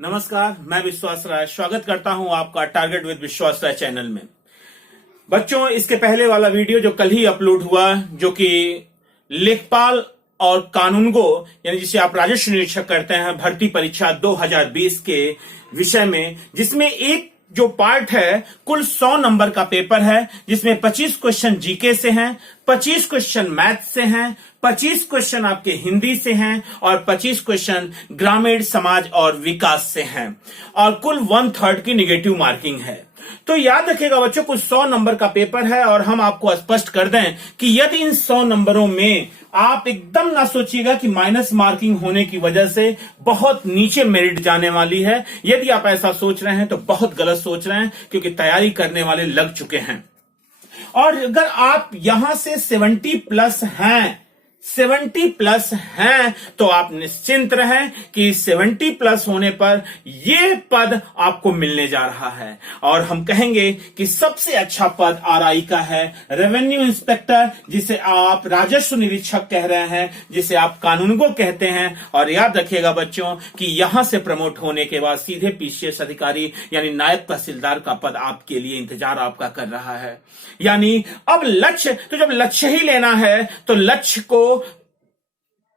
नमस्कार, मैं विश्वास राय स्वागत करता हूं आपका टारगेट विद विश्वास राय चैनल में। बच्चों, इसके पहले वाला वीडियो जो कल ही अपलोड हुआ, जो कि लेखपाल और कानूनगो यानी जिसे आप राजस्व निरीक्षक करते हैं, भर्ती परीक्षा 2020 के विषय में, जिसमें एक जो पार्ट है कुल 100 नंबर का पेपर है, जिसमें 25 क्वेश्चन जीके से हैं, 25 क्वेश्चन मैथ से हैं, 25 क्वेश्चन आपके हिंदी से हैं और 25 क्वेश्चन ग्रामीण समाज और विकास से हैं और कुल 1/3 की निगेटिव मार्किंग है। तो याद रखिएगा बच्चों, कुल 100 नंबर का पेपर है और हम आपको स्पष्ट कर दें कि यदि इन 100 नंबरों में आप एकदम ना सोचिएगा कि माइनस मार्किंग होने की वजह से बहुत नीचे मेरिट जाने वाली है। यदि आप ऐसा सोच रहे हैं तो बहुत गलत सोच रहे हैं, क्योंकि तैयारी करने वाले लग चुके हैं। और अगर आप यहां से 70 प्लस हैं तो आप निश्चिंत रहें कि 70 प्लस होने पर यह पद आपको मिलने जा रहा है। और हम कहेंगे कि सबसे अच्छा पद आरआई का है, रेवेन्यू इंस्पेक्टर, जिसे आप राजस्व निरीक्षक कह रहे हैं, जिसे आप कानूनगो कहते हैं। और याद रखिएगा बच्चों कि यहां से प्रमोट होने के बाद सीधे पीसीएस अधिकारी यानी नायब तहसीलदार का पद आपके लिए इंतजार आपका कर रहा है। यानी अब लक्ष्य, तो जब लक्ष्य ही लेना है तो लक्ष्य को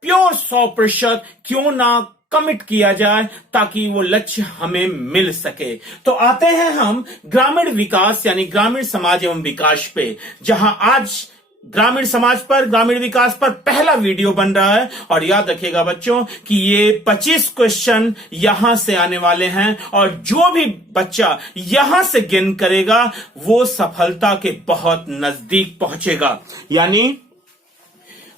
प्योर 100% क्यों ना कमिट किया जाए ताकि वो लक्ष्य हमें मिल सके। तो आते हैं हम ग्रामीण विकास यानी ग्रामीण समाज एवं विकास पे, जहां आज ग्रामीण समाज पर, ग्रामीण विकास पर पहला वीडियो बन रहा है। और याद रखिएगा बच्चों कि ये 25 क्वेश्चन यहां से आने वाले हैं और जो भी बच्चा यहां से गेन करेगा वो सफलता के बहुत नजदीक पहुंचेगा। यानी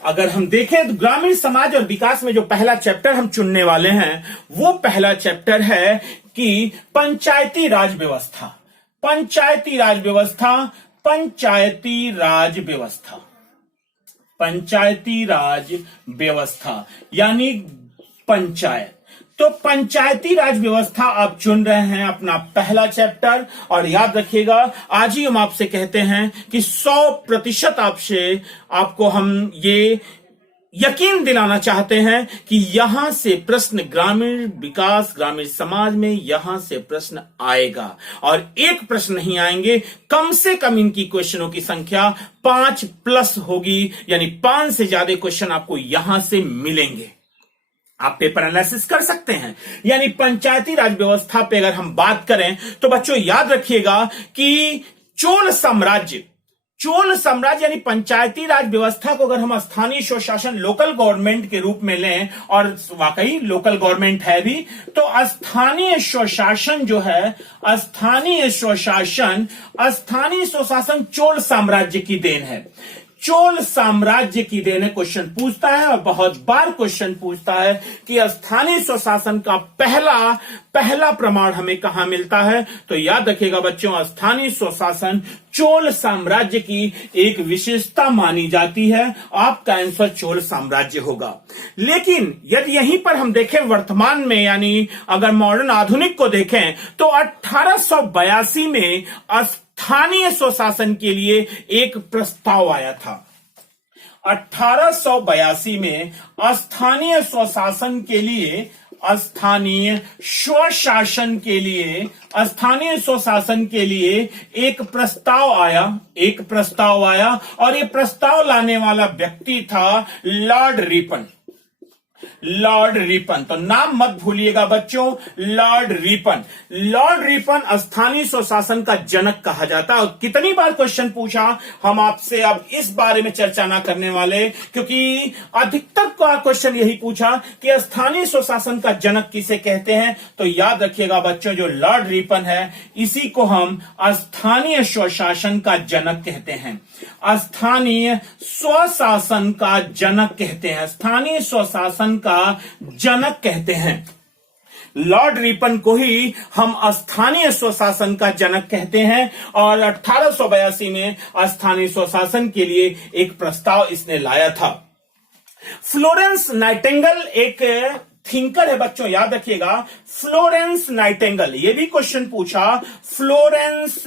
अगर हम देखें तो ग्रामीण समाज और विकास में जो पहला चैप्टर हम चुनने वाले हैं वो पहला चैप्टर है कि पंचायती राज व्यवस्था। पंचायती राज व्यवस्था, पंचायती राज व्यवस्था, पंचायती राज व्यवस्था यानी पंचायत। तो पंचायती राज व्यवस्था आप चुन रहे हैं अपना पहला चैप्टर। और याद रखिएगा, आज ही हम आपसे कहते हैं कि 100% आपको हम ये यकीन दिलाना चाहते हैं कि यहां से प्रश्न ग्रामीण विकास, ग्रामीण समाज में यहां से प्रश्न आएगा। और एक प्रश्न नहीं आएंगे, कम से कम इनकी क्वेश्चनों की संख्या 5+ होगी, यानी 5 से ज्यादा क्वेश्चन आपको यहां से मिलेंगे। आप पेपर एनालिसिस कर सकते हैं। यानी पंचायती राज व्यवस्था पे अगर हम बात करें तो बच्चों याद रखिएगा कि चोल साम्राज्य यानी पंचायती राज व्यवस्था को अगर हम स्थानीय स्वशासन, लोकल गवर्नमेंट के रूप में लें, और वाकई लोकल गवर्नमेंट है भी, तो स्थानीय स्वशासन जो है, स्थानीय स्वशासन चोल साम्राज्य की देन है। चोल साम्राज्य की देन है। क्वेश्चन पूछता है और बहुत बार क्वेश्चन पूछता है कि स्थानीय स्वशासन का पहला प्रमाण हमें कहां मिलता है। तो याद रखिएगा बच्चों, स्थानीय स्वशासन चोल साम्राज्य की एक विशेषता मानी जाती है। आपका आंसर चोल साम्राज्य होगा। लेकिन यदि यहीं पर हम देखें वर्तमान में, यानी अगर मॉडर्न आधुनिक को देखें, तो 1882 में स्थानीय स्वशासन के लिए एक प्रस्ताव आया था। 1882 में स्थानीय स्वशासन के लिए, स्थानीय स्वशासन के लिए एक प्रस्ताव आया और ये प्रस्ताव लाने वाला व्यक्ति था लॉर्ड रिपन। तो नाम मत भूलिएगा बच्चों, लॉर्ड रिपन स्थानीय स्वशासन का जनक कहा जाता है। और कितनी बार क्वेश्चन पूछा, हम आपसे अब इस बारे में चर्चा ना करने वाले, क्योंकि अधिकतर का क्वेश्चन यही पूछा कि स्थानीय स्वशासन का जनक किसे कहते हैं। तो याद रखिएगा बच्चों, जो लॉर्ड रिपन है इसी को हम स्थानीय स्वशासन का जनक कहते हैं। स्थानीय स्वशासन का जनक कहते हैं, स्थानीय स्वशासन का जनक कहते हैं। लॉर्ड रिपन को ही हम स्थानीय स्वशासन का जनक कहते हैं। और 1882 में स्थानीय स्वशासन के लिए एक प्रस्ताव इसने लाया था। फ्लोरेंस नाइटिंगेल एक थिंकर है बच्चों, याद रखिएगा, फ्लोरेंस नाइटिंगेल। ये भी क्वेश्चन पूछा, फ्लोरेंस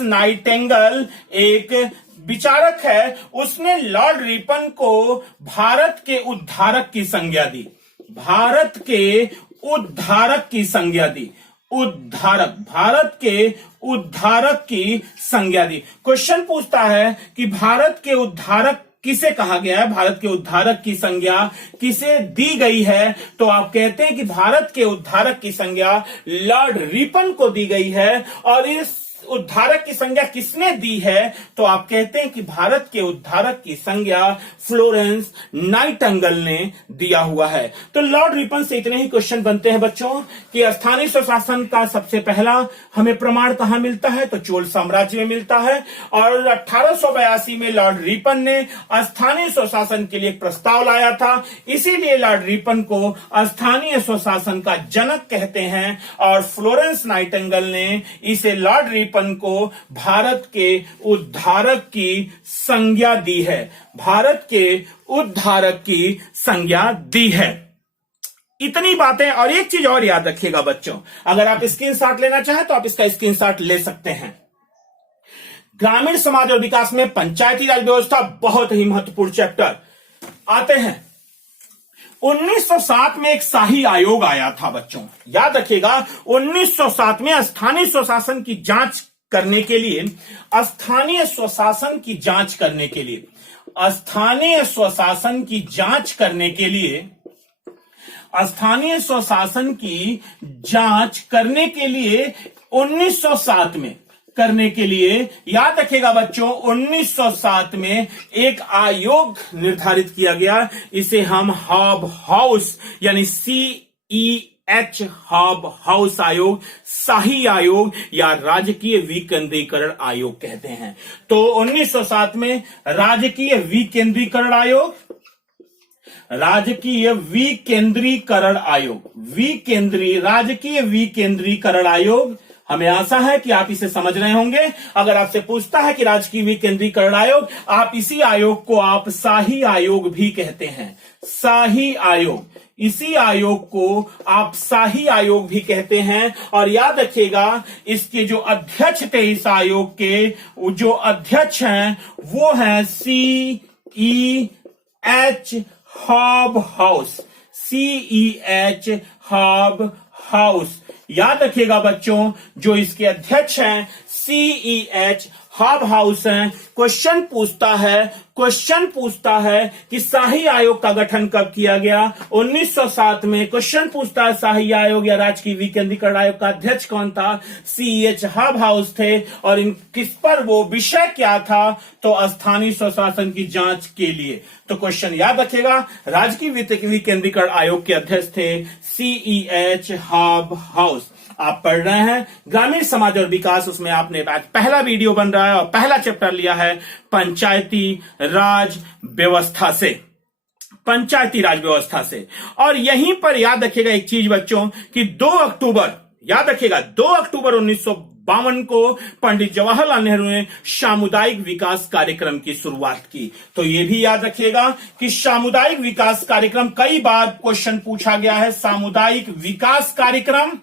नाइटिंगेल एक विचारक है, उसने लॉर्ड रिपन को भारत के उद्धारक की संज्ञा दी। भारत के उद्धारक की संज्ञा दी। उद्धारक, भारत के उद्धारक की संज्ञा दी। क्वेश्चन पूछता है कि भारत के उद्धारक किसे कहा गया है, भारत के उद्धारक की संज्ञा किसे दी गई है, तो आप कहते हैं कि भारत के उद्धारक की संज्ञा लॉर्ड रिपन को दी गई है। और इस उद्धारक की संज्ञा किसने दी है, तो आप कहते हैं कि भारत के उद्धारक की संज्ञा फ्लोरेंस नाइटिंगेल ने दिया हुआ है। तो लॉर्ड रिपन से इतने ही क्वेश्चन बनते हैं बच्चों कि स्थानीय स्वशासन का सबसे पहला हमें प्रमाण कहां मिलता है, तो चोल साम्राज्य में मिलता है। और 1882 में लॉर्ड रिपन ने स्थानीय स्वशासन के लिए एक प्रस्ताव लाया था, इसीलिए लॉर्ड रिपन को स्थानीय स्वशासन का जनक कहते हैं। और फ्लोरेंस नाइटिंगेल ने इसे लॉर्ड रिपन को भारत के उद्धारक की संज्ञा दी है, भारत के उद्धारक की संज्ञा दी है। इतनी बातें। और एक चीज और याद रखिएगा बच्चों, अगर आप स्क्रीनशॉट लेना चाहें तो आप इसका स्क्रीनशॉट ले सकते हैं। ग्रामीण समाज और विकास में पंचायती राज व्यवस्था बहुत ही महत्वपूर्ण चैप्टर आते हैं। 1907 में एक शाही आयोग आया था बच्चों, याद रखिएगा। 1907 में स्थानीय स्वशासन की जांच करने के लिए, स्थानीय स्वशासन की जांच करने के लिए, स्थानीय स्वशासन की जांच करने के लिए, स्थानीय स्वशासन की जांच करने के लिए 1907 में करने के लिए, याद रखिएगा बच्चों, 1907 में एक आयोग निर्धारित किया गया। इसे हम हॉब हाउस यानी CEH हॉब हाउस आयोग, शाही आयोग या राजकीय विकेंद्रीकरण आयोग कहते हैं। तो 1907 में राजकीय विकेंद्रीकरण आयोग, राजकीय विकेंद्रीकरण आयोग, राजकीय विकेंद्रीकरण आयोग, हमें आशा है कि आप इसे समझ रहे होंगे। अगर आपसे पूछता है कि राजकीय विकेंद्रीकरण आयोग, आप इसी आयोग को आप शाही आयोग भी कहते हैं, शाही आयोग, इसी आयोग को आप शाही आयोग भी कहते हैं। और याद रखिएगा, इसके जो अध्यक्ष थे, इस आयोग के जो अध्यक्ष हैं वो हैं CEH hob house, CEH hob house. याद रखिएगा बच्चों, जो इसके अध्यक्ष हैं CEH हॉब हाउस हैं। क्वेश्चन पूछता है कि शाही आयोग का गठन कब किया गया, 1907 में। क्वेश्चन पूछता है शाही आयोग या राजकीय विकेंद्रीकरण आयोग का अध्यक्ष कौन था, CEH हॉब हाउस थे। और इन किस पर, वो विषय क्या था, तो स्थानीय स्वशासन की जांच के लिए। तो क्वेश्चन याद रखिएगा, राजकीय विकेंद्रीकरण आयोग के अध्यक्ष थे CEH हॉब हाउस। आप पढ़ रहे हैं ग्रामीण समाज और विकास, उसमें आपने आज पहला वीडियो बन रहा है और पहला चैप्टर लिया है पंचायती राज व्यवस्था से, पंचायती राज व्यवस्था से। और यहीं पर याद रखिएगा एक चीज बच्चों कि 2 अक्टूबर, याद रखिएगा 2 अक्टूबर 1952 को पंडित जवाहरलाल नेहरू ने सामुदायिक विकास कार्यक्रम की शुरुआत की। तो यह भी याद रखिएगा कि सामुदायिक विकास कार्यक्रम, कई बार क्वेश्चन पूछा गया है, सामुदायिक विकास कार्यक्रम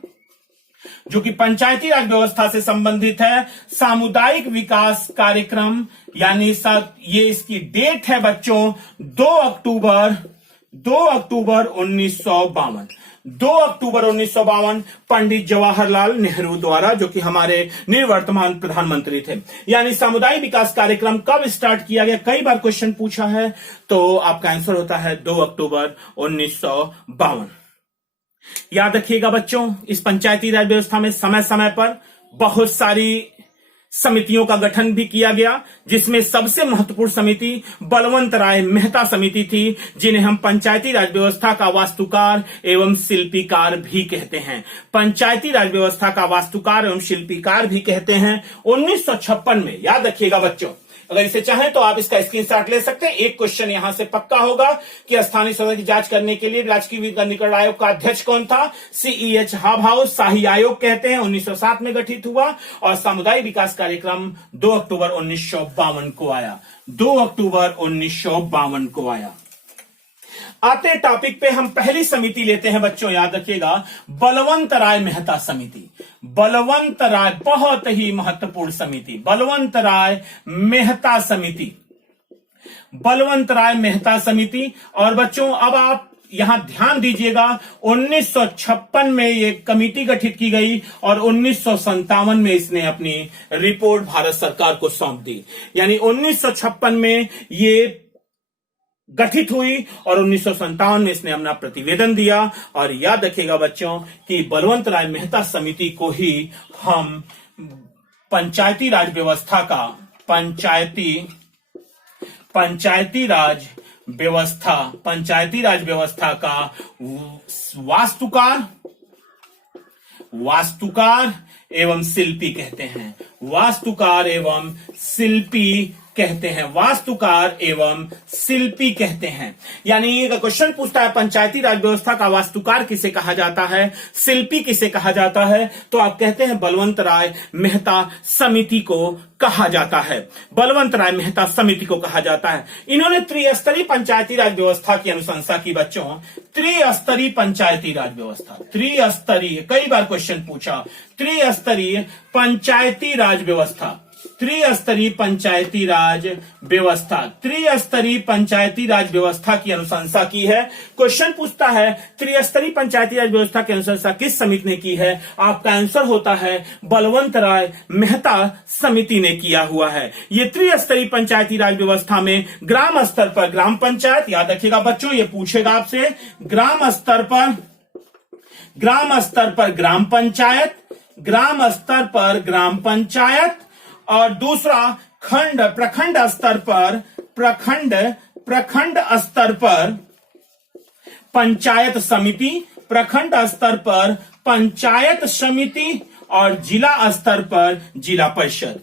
जो कि पंचायती राज व्यवस्था से संबंधित है। सामुदायिक विकास कार्यक्रम यानी ये इसकी डेट है बच्चों 2 अक्टूबर 1952, 2 अक्टूबर 1952 पंडित जवाहरलाल नेहरू द्वारा, जो कि हमारे निवर्तमान प्रधानमंत्री थे। यानी सामुदायिक विकास कार्यक्रम कब स्टार्ट किया गया, कई बार क्वेश्चन पूछा है, तो आपका आंसर होता है 2 अक्टूबर 1952। याद रखिएगा बच्चों, इस पंचायती राज व्यवस्था में समय समय पर बहुत सारी समितियों का गठन भी किया गया, जिसमें सबसे महत्वपूर्ण समिति बलवंत राय मेहता समिति थी, जिन्हें हम पंचायती राज व्यवस्था का वास्तुकार एवं शिल्पीकार भी कहते हैं। पंचायती राज व्यवस्था का वास्तुकार एवं शिल्पीकार भी कहते हैं। 1956 में, याद रखिएगा बच्चों, अगर इसे चाहें तो आप इसका स्क्रीनशॉट ले सकते हैं। एक क्वेश्चन यहां से पक्का होगा कि स्थानीय स्वशासन की जांच करने के लिए राजकीय विकेंद्रीकरण आयोग का अध्यक्ष कौन था, CEH हॉब हाउस, शाही आयोग कहते हैं, 1907 में गठित हुआ। और सामुदायिक विकास कार्यक्रम 2 अक्टूबर 1952 को आया, 2 अक्टूबर 1952 को आया। आते टॉपिक पे, हम पहली समिति लेते हैं बच्चों, याद रखिएगा, बलवंत राय मेहता समिति। बलवंत राय, बहुत ही महत्वपूर्ण समिति, बलवंत राय मेहता समिति, बलवंत राय मेहता समिति। और बच्चों अब आप यहां ध्यान दीजिएगा 1956 में ये कमेटी गठित की गई और 1957 में इसने अपनी रिपोर्ट भारत सरकार को सौंप दी। यानी 1956 में ये गठित हुई और 1957 में इसने अपना प्रतिवेदन दिया। और याद रखिएगा बच्चों कि बलवंत राय मेहता समिति को ही हम पंचायती राज व्यवस्था का पंचायती राज व्यवस्था का वास्तुकार एवं शिल्पी कहते हैं। वास्तुकार एवं शिल्पी कहते हैं। यानी क्वेश्चन पूछता है पंचायती राज व्यवस्था का वास्तुकार किसे कहा जाता है, शिल्पी किसे कहा जाता है, तो आप कहते हैं बलवंत राय मेहता समिति को कहा जाता है। बलवंत राय मेहता समिति को कहा जाता है। इन्होंने त्रिस्तरीय पंचायती राज व्यवस्था की अनुशंसा की। बच्चों त्रिस्तरीय पंचायती राज व्यवस्था, त्रिस्तरीय, कई बार क्वेश्चन पूछा, त्रिस्तरीय पंचायती राज व्यवस्था, त्रिस्तरीय पंचायती राज व्यवस्था की अनुशंसा की है। क्वेश्चन पूछता है त्रिस्तरीय पंचायती राज व्यवस्था की अनुशंसा किस समिति ने की है, आपका आंसर होता है बलवंत राय मेहता समिति ने किया हुआ है। ये त्रिस्तरीय पंचायती राज व्यवस्था में ग्राम स्तर पर ग्राम पंचायत, याद रखिएगा बच्चों ये पूछेगा आपसे, ग्राम स्तर पर ग्राम पंचायत और दूसरा प्रखंड स्तर पर पंचायत समिति, प्रखंड स्तर पर पंचायत समिति और जिला स्तर पर जिला परिषद,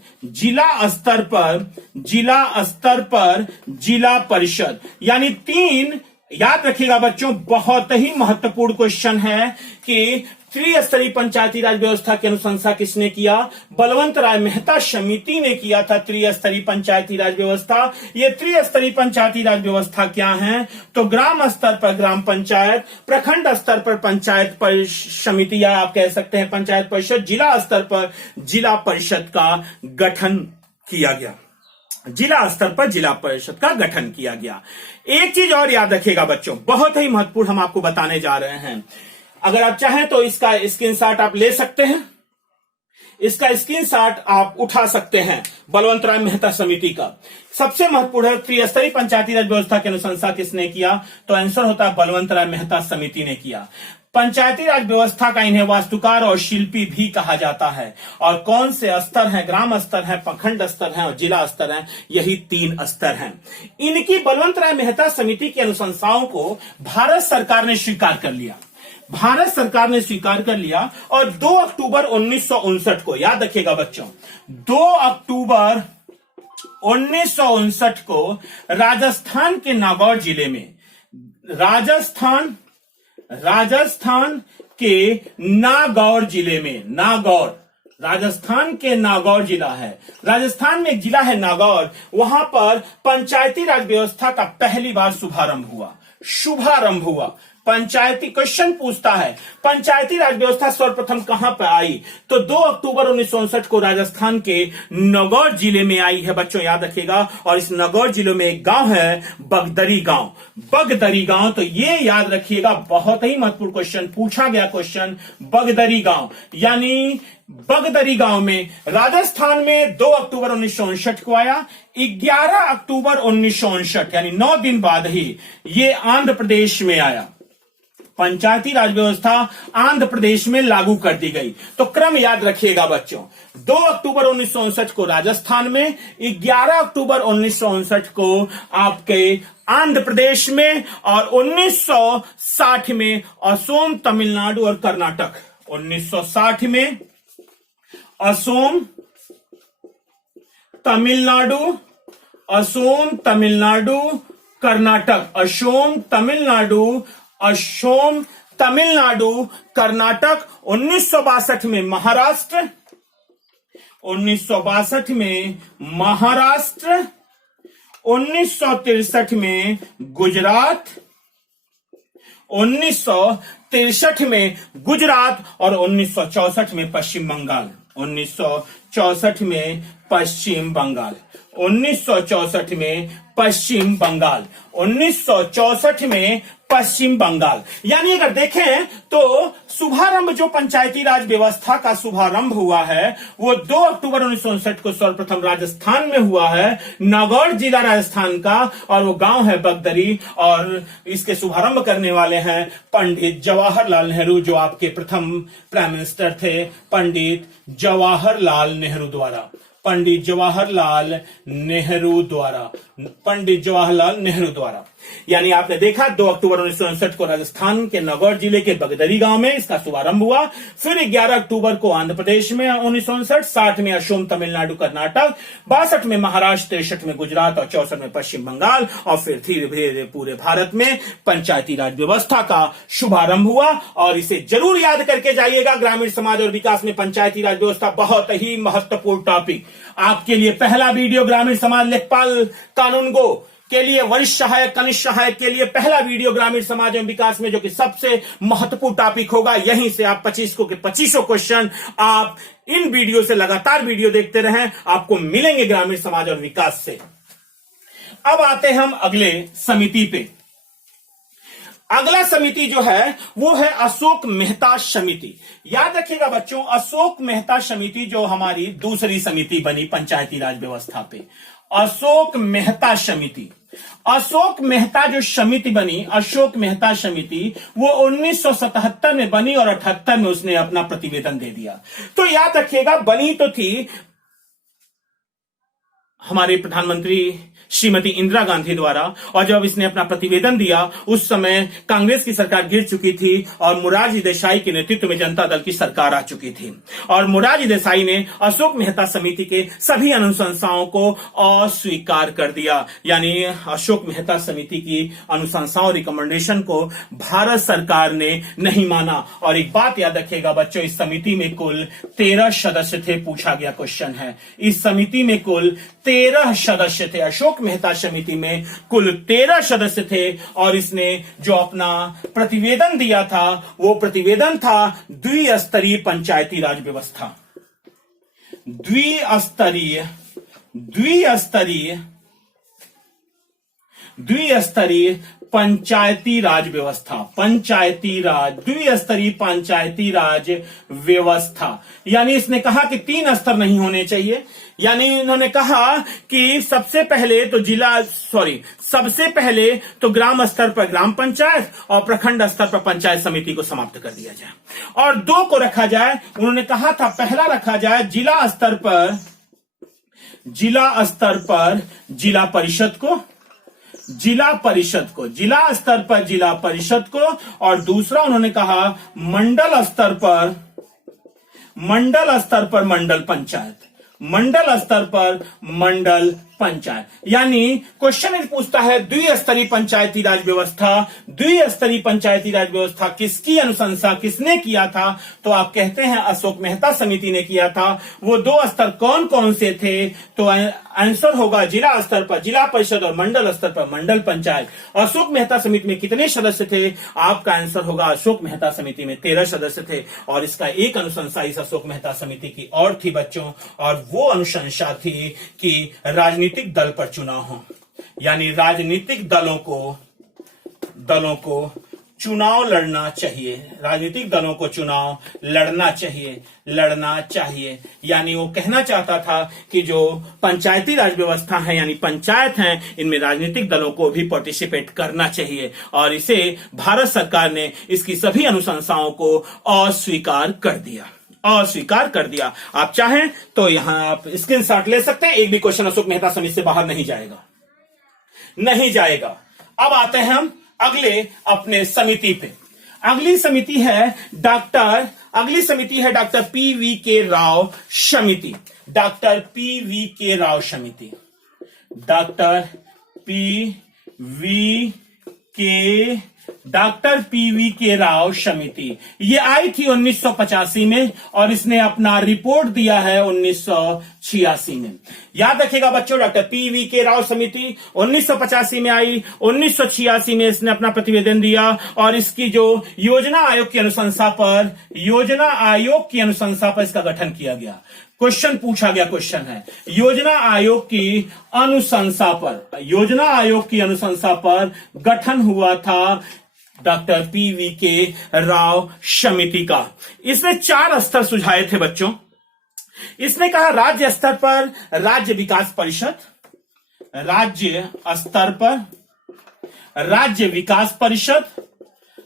जिला परिषद। यानी तीन, याद रखिएगा बच्चों बहुत ही महत्वपूर्ण क्वेश्चन है कि त्रिस्तरीय पंचायती राज व्यवस्था की अनुशंसा किसने किया, बलवंत राय मेहता समिति ने किया था त्रिस्तरीय पंचायती राज व्यवस्था। ये त्रिस्तरीय पंचायती राज व्यवस्था क्या है, तो ग्राम स्तर पर ग्राम पंचायत, प्रखंड स्तर पर पंचायत समिति या आप कह सकते हैं पंचायत परिषद, जिला स्तर पर जिला परिषद का गठन किया गया, जिला स्तर पर जिला परिषद का गठन किया गया। एक चीज और याद रखिएगा बच्चों, बहुत ही महत्वपूर्ण हम आपको बताने जा रहे हैं। अगर आप चाहें तो इसका स्क्रीनशॉट आप ले सकते हैं, इसका स्क्रीनशॉट आप उठा सकते हैं बलवंत राय मेहता समिति का। सबसे महत्वपूर्ण है त्रिस्तरीय पंचायती राज व्यवस्था की अनुशंसा किसने किया, तो आंसर होता है बलवंत राय मेहता समिति ने किया। पंचायती राज व्यवस्था का इन्हें वास्तुकार और शिल्पी भी कहा जाता है। और कौन से स्तर हैं, ग्राम स्तर है, प्रखंड स्तर है और जिला स्तर है, यही तीन स्तर हैं। इनकी बलवंत राय मेहता समिति की अनुशंसाओं को भारत सरकार ने स्वीकार कर लिया, और 2 अक्टूबर 1959 को, याद रखिएगा बच्चों, 2 अक्टूबर 1959 को राजस्थान के नागौर जिले में, राजस्थान के नागौर जिले में, राजस्थान के नागौर जिला है, राजस्थान में एक जिला है नागौर, वहां पर पंचायती राज व्यवस्था का पहली बार शुभारंभ हुआ। पंचायती, क्वेश्चन पूछता है पंचायती राज व्यवस्था सर्वप्रथम कहां पर आई, तो 2 अक्टूबर 1959 को राजस्थान के नागौर जिले में आई है बच्चों, याद रखिएगा। और इस नागौर जिले में एक गांव है बगदरी गांव, तो ये याद रखिएगा, बहुत ही महत्वपूर्ण क्वेश्चन पूछा गया, क्वेश्चन बगदरी गांव। यानी बगदरी गांव में राजस्थान में 2 अक्टूबर 1959 को आया, 11 अक्टूबर 1959 यानी 9 दिन बाद ही ये आंध्र प्रदेश में आया। पंचायती राज व्यवस्था आंध्र प्रदेश में लागू कर दी गई। तो क्रम याद रखिएगा बच्चों, 2 अक्टूबर 1959 को राजस्थान में, 11 अक्टूबर 1959 को आपके आंध्र प्रदेश में, और 1960 में असोम, तमिलनाडु और कर्नाटक, 1960 में असोम, तमिलनाडु, कर्नाटक, असोम, तमिलनाडु, कर्नाटक। 1962 में महाराष्ट्र, 1963 में गुजरात, 1963 में गुजरात और 1964 में पश्चिम बंगाल, 1964 में पश्चिम बंगाल, 1964 में पश्चिम बंगाल, 1964 में पश्चिम बंगाल। यानी अगर देखें तो शुभारंभ जो पंचायती राज व्यवस्था का शुभारंभ हुआ है वो 2 अक्टूबर 1959 को सर्वप्रथम राजस्थान में हुआ है, नगौर जिला राजस्थान का, और वो गांव है बगदरी, और इसके शुभारंभ करने वाले हैं पंडित जवाहरलाल नेहरू, जो आपके प्रथम प्राइम मिनिस्टर थे, पंडित जवाहरलाल नेहरू द्वारा, पंडित जवाहरलाल नेहरू द्वारा, पंडित जवाहरलाल नेहरू द्वारा। यानी आपने देखा 2 अक्टूबर 1959 को राजस्थान के नगौर जिले के बगदरी गांव में इसका शुभारंभ हुआ। फिर 11 अक्टूबर को आंध्र प्रदेश में 1959, 60 में असम, तमिलनाडु, कर्नाटक, 62 में महाराष्ट्र, 63 में गुजरात और 64 में पश्चिम बंगाल, और फिर धीरे धीरे पूरे भारत में पंचायती राज व्यवस्था का शुभारंभ हुआ। और इसे जरूर याद करके जाइएगा, ग्रामीण समाज और विकास में पंचायती राज व्यवस्था बहुत ही महत्वपूर्ण टॉपिक। आपके लिए पहला वीडियो ग्रामीण समाज लेखपाल कानून गो के लिए वरिष्ठ सहायक, कनिष्ठ सहायक के लिए पहला वीडियो ग्रामीण समाज एवं विकास में, जो कि सबसे महत्वपूर्ण टॉपिक होगा। यहीं से आप 25 को के 25 क्वेश्चन आप इन वीडियो से लगातार वीडियो देखते रहें, आपको मिलेंगे ग्रामीण समाज और विकास से। अब आते हैं हम अगले समिति पे। अगला समिति जो है वो है अशोक मेहता समिति। याद रखिएगा बच्चों, अशोक मेहता समिति जो हमारी दूसरी समिति बनी पंचायती राज व्यवस्था पे, अशोक मेहता समिति। अशोक मेहता जो समिति बनी, अशोक मेहता समिति, वो 1977 में बनी और 78 में उसने अपना प्रतिवेदन दे दिया। तो याद रखिएगा, बनी तो थी हमारे प्रधानमंत्री श्रीमती इंदिरा गांधी द्वारा, और जब इसने अपना प्रतिवेदन दिया उस समय कांग्रेस की सरकार गिर चुकी थी और मोरारजी देसाई के नेतृत्व में जनता दल की सरकार आ चुकी थी, और मोरारजी देसाई ने अशोक मेहता समिति के सभी अनुशंसाओं को अस्वीकार कर दिया। यानी अशोक मेहता समिति की अनुशंसाओं, रिकमेंडेशन को भारत सरकार ने नहीं माना। और एक बात याद रखिएगा बच्चों, इस समिति में कुल 13 सदस्य थे। पूछा गया क्वेश्चन है, इस समिति में कुल 13 सदस्य थे। अशोक मेहता समिति में कुल 13 सदस्य थे, और इसने जो अपना प्रतिवेदन दिया था वो प्रतिवेदन था द्विस्तरीय पंचायती राज व्यवस्था। द्विस्तरीय पंचायती राज व्यवस्था, पंचायती राज, द्विस्तरीय पंचायती राज व्यवस्था। यानी इसने कहा कि 3 स्तर नहीं होने चाहिए। यानी इन्होंने कहा कि सबसे पहले तो ग्राम स्तर पर ग्राम पंचायत और प्रखंड स्तर पर पंचायत समिति को समाप्त कर दिया जाए, और 2 को रखा जाए। उन्होंने कहा था पहला रखा जाए जिला स्तर पर जिला परिषद को, जिला स्तर पर जिला परिषद को, और दूसरा उन्होंने कहा मंडल स्तर पर मंडल पंचायत, मंडल स्तर पर मंडल पंचायत। यानी क्वेश्चन पूछता है द्विस्तरीय पंचायती राज व्यवस्था, द्विस्तरीय पंचायती राज व्यवस्था किसकी अनुशंसा, किसने किया था? तो आप कहते हैं अशोक मेहता समिति ने किया था। वो 2 स्तर कौन कौन से थे? तो आंसर होगा जिला स्तर पर जिला परिषद और मंडल स्तर पर मंडल पंचायत। अशोक मेहता समिति में कितने सदस्य थे? आपका आंसर होगा अशोक मेहता समिति में 13 सदस्य थे, और इसका एक अनुशंसा इस अशोक मेहता समिति की और थी बच्चों, और वो अनुशंसा थी कि राजनीतिक दल पर चुनाव हो। यानी राजनीतिक दलों को चुनाव लड़ना चाहिए, राजनीतिक दलों को चुनाव लड़ना चाहिए। यानी वो कहना चाहता था कि जो पंचायती राज व्यवस्था है यानी पंचायत है, इनमें राजनीतिक दलों को भी पार्टिसिपेट करना चाहिए, और इसे भारत सरकार ने इसकी सभी अनुशंसाओं को अस्वीकार कर दिया। आप चाहें तो यहां आप स्क्रीनशॉट ले सकते हैं। एक भी क्वेश्चन अशोक मेहता समिति से बाहर नहीं जाएगा। अब आते हैं हम अगले अपने समिति पे। अगली समिति है डॉक्टर पी.वी. के राव समिति। Doctor PV. के राव समिति ये आई थी 1985 में, और इसने अपना रिपोर्ट दिया है 1986 में। याद रखिएगा बच्चों, डॉक्टर पी.वी. के राव समिति 1985 में आई, 1986 में इसने अपना प्रतिवेदन दिया, और इसकी जो योजना आयोग की अनुशंसा पर इसका गठन किया गया। क्वेश्चन पूछा गया, क्वेश्चन है योजना आयोग की अनुशंसा पर गठन हुआ था डॉक्टर पीवी के राव समिति का। इसने 4 स्तर सुझाए थे बच्चों। इसने कहा राज्य स्तर पर राज्य विकास परिषद, राज्य स्तर पर राज्य विकास परिषद,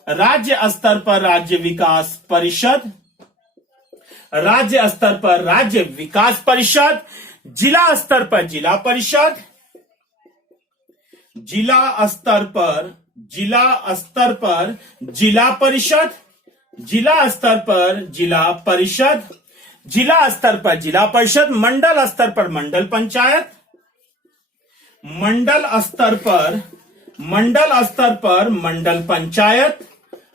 राज्य स्तर पर राज्य विकास परिषद, राज्य स्तर पर राज्य विकास परिषद, जिला स्तर पर जिला परिषद, जिला स्तर पर जिला परिषद, जिला स्तर पर जिला परिषद, जिला स्तर पर जिला परिषद, मंडल स्तर पर मंडल पंचायत, मंडल स्तर पर मंडल पंचायत,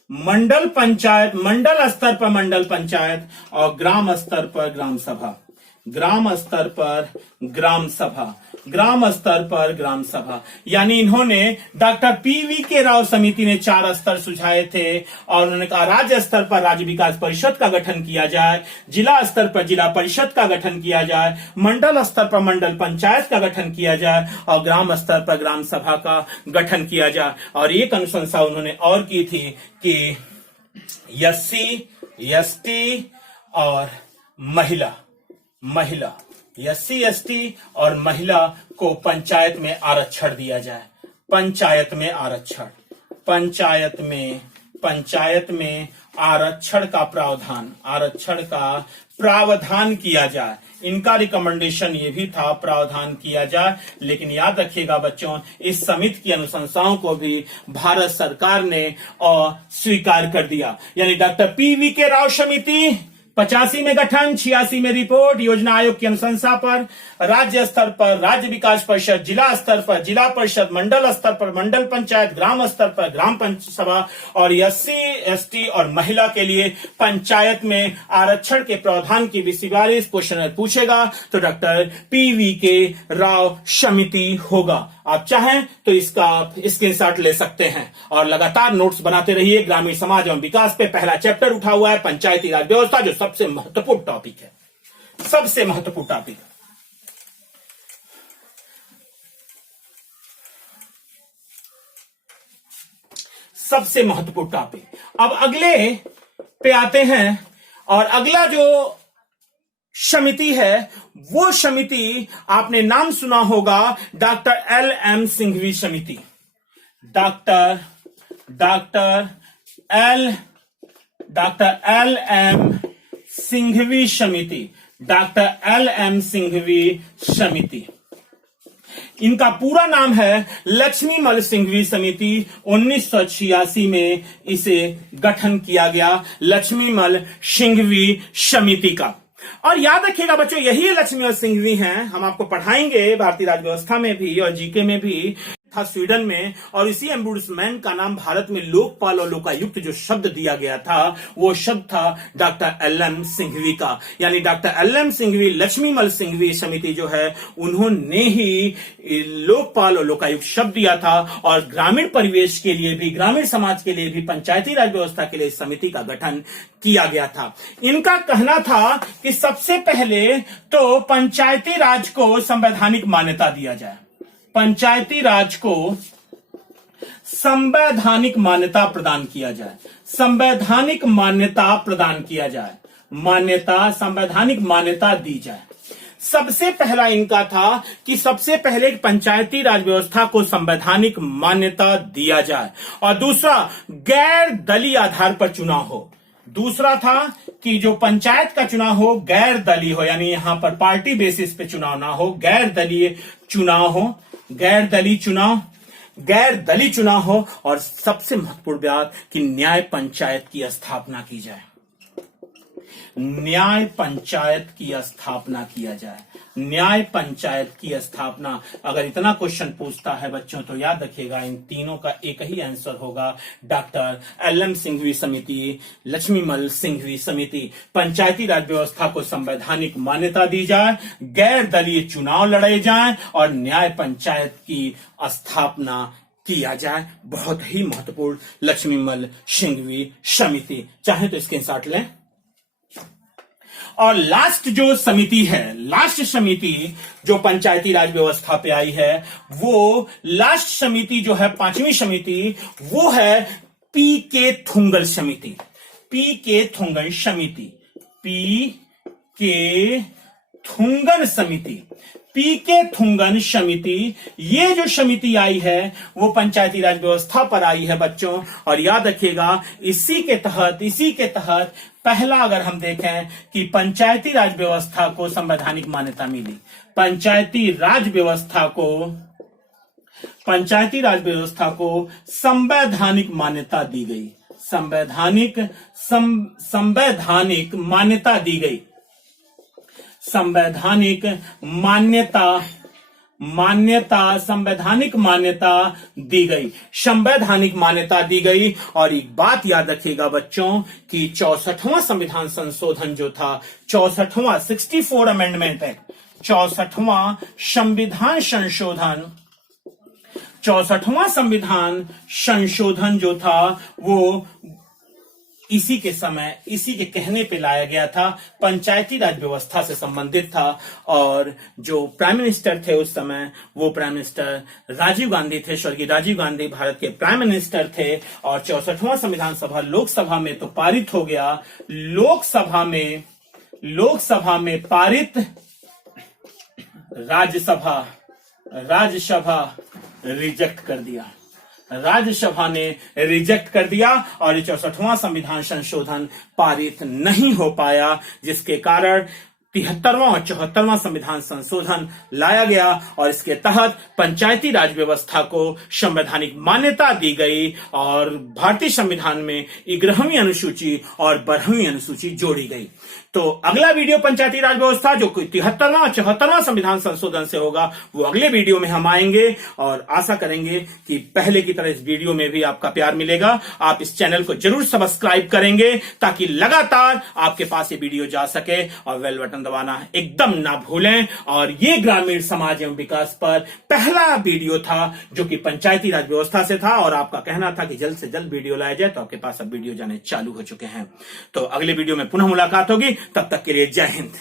मंडल पंचायत, मंडल स्तर पर मंडल पंचायत और ग्राम स्तर पर ग्राम सभा, ग्राम स्तर पर ग्राम सभा, ग्राम स्तर पर ग्राम सभा। यानी इन्होंने डॉक्टर पीवी के राव समिति ने 4 स्तर सुझाए थे और उन्होंने कहा राज्य स्तर पर राज्य विकास परिषद का गठन किया जाए, जिला स्तर पर जिला परिषद का गठन किया जाए, मंडल स्तर पर मंडल पंचायत का गठन किया जाए और ग्राम स्तर पर ग्राम सभा का गठन किया जाए। और एक अनुशंसा उन्होंने और की थी कि SC, ST और महिला SC, ST और महिला को पंचायत में आरक्षण दिया जाए, पंचायत में आरक्षण, पंचायत में आरक्षण का प्रावधान किया जाए। इनका रिकमेंडेशन ये भी था प्रावधान किया जाए, लेकिन याद रखिएगा बच्चों इस समिति की अनुशंसाओं को भी भारत सरकार ने स्वीकार कर दिया। यानी डॉक्टर पीवी के राव समिति 85 में गठन, 86 में रिपोर्ट, योजना आयोग की अनुशंसा पर राज्य स्तर पर राज्य विकास परिषद, जिला स्तर पर जिला परिषद, मंडल स्तर पर मंडल पंचायत, ग्राम स्तर पर ग्राम सभा और SC, ST और महिला के लिए पंचायत में आरक्षण के प्रावधान की विषयवार क्वेश्चन पूछेगा तो डॉक्टर पीवी के राव समिति होगा। आप चाहें तो इसका स्क्रीनशॉट ले सकते हैं और लगातार नोट्स बनाते रहिए। ग्रामीण समाज एवं विकास पे पहला चैप्टर उठा हुआ है, पंचायती राज व्यवस्था, जो सबसे महत्वपूर्ण टॉपिक है, सबसे महत्वपूर्ण टॉपिक। सबसे महत्वपूर्ण टॉपिक। अब अगले पे आते हैं और अगला जो समिति है वो समिति आपने नाम सुना होगा डॉक्टर LM सिंघवी समिति। डॉक्टर LM सिंघवी समिति, डॉक्टर LM सिंघवी समिति। इनका पूरा नाम है लक्ष्मीमल सिंघवी समिति। 1986 में इसे गठन किया गया लक्ष्मीमल सिंघवी समिति का। और याद रखिएगा बच्चों यही लक्ष्मीमल सिंघवी हैं, हम आपको पढ़ाएंगे भारतीय राज्य व्यवस्था में भी और जीके में भी था स्वीडन में। और इसी एम्बुड्समैन का नाम भारत में लोकपाल और लोकायुक्त जो शब्द दिया गया था वो शब्द था डॉक्टर LM सिंघवी का। यानी डॉक्टर LM सिंघवी लक्ष्मीमल सिंघवी समिति जो है उन्होंने ही लोकपाल और लोकायुक्त शब्द दिया था और ग्रामीण परिवेश के लिए भी, ग्रामीण समाज के लिए भी, पंचायती राज व्यवस्था के लिए इस समिति का गठन किया गया था। इनका कहना था कि सबसे पहले तो पंचायती राज को संवैधानिक मान्यता दिया जाए, पंचायती राज को संवैधानिक मान्यता प्रदान किया जाए, संवैधानिक मान्यता प्रदान किया जाए, संवैधानिक मान्यता दी जाए। सबसे पहला इनका था कि सबसे पहले पंचायती राज व्यवस्था को संवैधानिक मान्यता दिया जाए और दूसरा गैर दलीय आधार पर चुनाव हो। दूसरा था कि जो पंचायत का चुनाव हो गैर दलीय हो, यानी यहां पर पार्टी बेसिस पे चुनाव ना हो, गैर दलीय चुनाव हो, गैर दलीय चुनाव हो। और सबसे महत्वपूर्ण बात कि न्याय पंचायत की स्थापना की जाए, न्याय पंचायत की स्थापना किया जाए, न्याय पंचायत की स्थापना। अगर इतना क्वेश्चन पूछता है बच्चों तो याद रखिएगा इन तीनों का एक ही आंसर होगा डॉक्टर LM सिंघवी समिति, लक्ष्मीमल सिंघवी समिति। पंचायती राज व्यवस्था को संवैधानिक मान्यता दी जाए, गैर दलीय चुनाव लड़े जाएं और न्याय पंचायत की स्थापना किया जाए। बहुत ही महत्वपूर्ण लक्ष्मीमल सिंघवी समिति। चाहे तो स्क्रीनशॉट लें। और लास्ट जो समिति है, लास्ट समिति जो पंचायती राज व्यवस्था पे आई है, वो लास्ट समिति जो है 5वीं समिति, वो है पी के थुंगल समिति, पी के थुंगन समिति, पी के थुंगन समिति, पी के थुंगन समिति। ये जो समिति आई है वो पंचायती राज व्यवस्था पर आई है बच्चों, और याद रखिएगा इसी के तहत पहला अगर हम देखें कि पंचायती राज व्यवस्था को संवैधानिक मान्यता मिली, पंचायती राज व्यवस्था को संवैधानिक मान्यता दी गई, संवैधानिक मान्यता दी गई, संवैधानिक मान्यता दी गई, संवैधानिक मान्यता दी गई। और एक बात याद रखिएगा बच्चों कि 64वां संविधान संशोधन जो था, 64वां 64 अमेंडमेंट एक्ट, 64वां संविधान संशोधन जो था वो इसी के कहने पे लाया गया था, पंचायती राज व्यवस्था से संबंधित था। और जो प्राइम मिनिस्टर थे उस समय वो प्राइम मिनिस्टर राजीव गांधी थे, स्वर्गीय राजीव गांधी भारत के प्राइम मिनिस्टर थे। और 64वां संविधान सभा लोकसभा में तो पारित हो गया, लोकसभा में पारित, राज्यसभा रिजेक्ट कर दिया, राज्यसभा ने रिजेक्ट कर दिया और 64वां संविधान संशोधन पारित नहीं हो पाया, जिसके कारण 73वां और 74वां संविधान संशोधन लाया गया और इसके तहत पंचायती राज व्यवस्था को संवैधानिक मान्यता दी गई और भारतीय संविधान में 11वीं अनुसूची और 12वीं अनुसूची जोड़ी गई। तो अगला वीडियो पंचायती राज व्यवस्था जो 73वां और 74वां संविधान संशोधन से होगा वो अगले वीडियो में हम आएंगे और आशा करेंगे कि पहले की तरह इस वीडियो में भी आपका प्यार मिलेगा। आप इस चैनल को जरूर सब्सक्राइब करेंगे ताकि लगातार आपके पास ये वीडियो जा सके, और बेल बटन दबाना एकदम ना भूलें। और ये ग्रामीण समाज एवं विकास पर पहला वीडियो था जो कि पंचायती राज व्यवस्था से था, और आपका कहना था कि जल्द से जल्द वीडियो लाया जाए, तो आपके पास अब वीडियो जाने चालू हो चुके हैं। तो अगले वीडियो में पुनः मुलाकात होगी, तब तक के लिए जय हिंद।